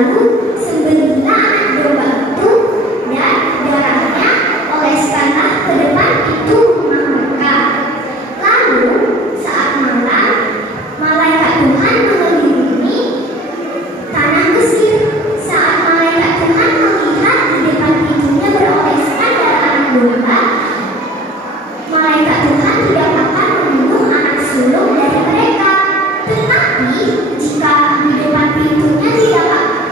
Lalu sembelihlah anak domba itu dan darahnya oleskanlah ke depan itu rumah mereka. Lalu saat malam malaikat Tuhan mengelilingi tanah Mesir. Saat malaikat Tuhan melihat di depan pintunya beroleskan darah anak domba, malaikat Tuhan tidak akan membunuh anak sulung dari mereka. Tetapi jika di depan pintunya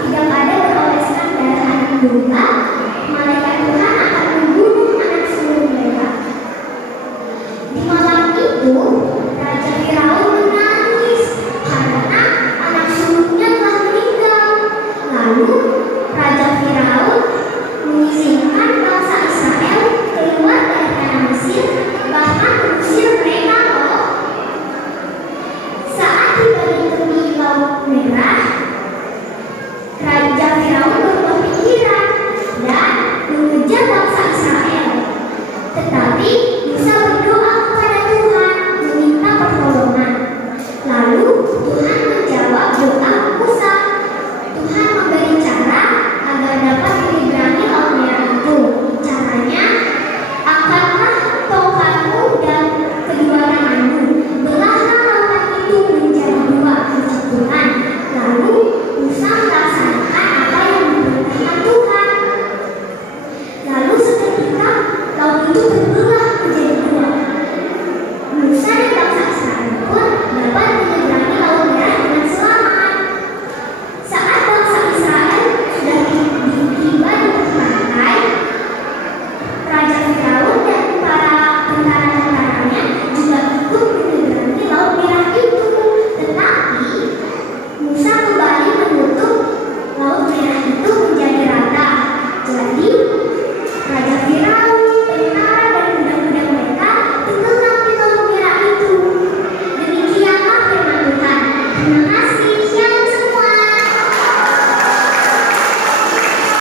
tidak ada beroleskan darah anak domba, malaikat Tuhan akan membunuh anak sulung mereka. Di malam itu Raja Firaun menangis karena anak sulungnya telah meninggal. Lalu Raja Firaun mengizinkan bangsa Israel keluar dari tanah Mesir, bahkan mengusir mereka loh. Saat tiba di tepi Laut Merah, Raja Firaun berubah pikiran dan mengejar bangsa Israel. Tetapi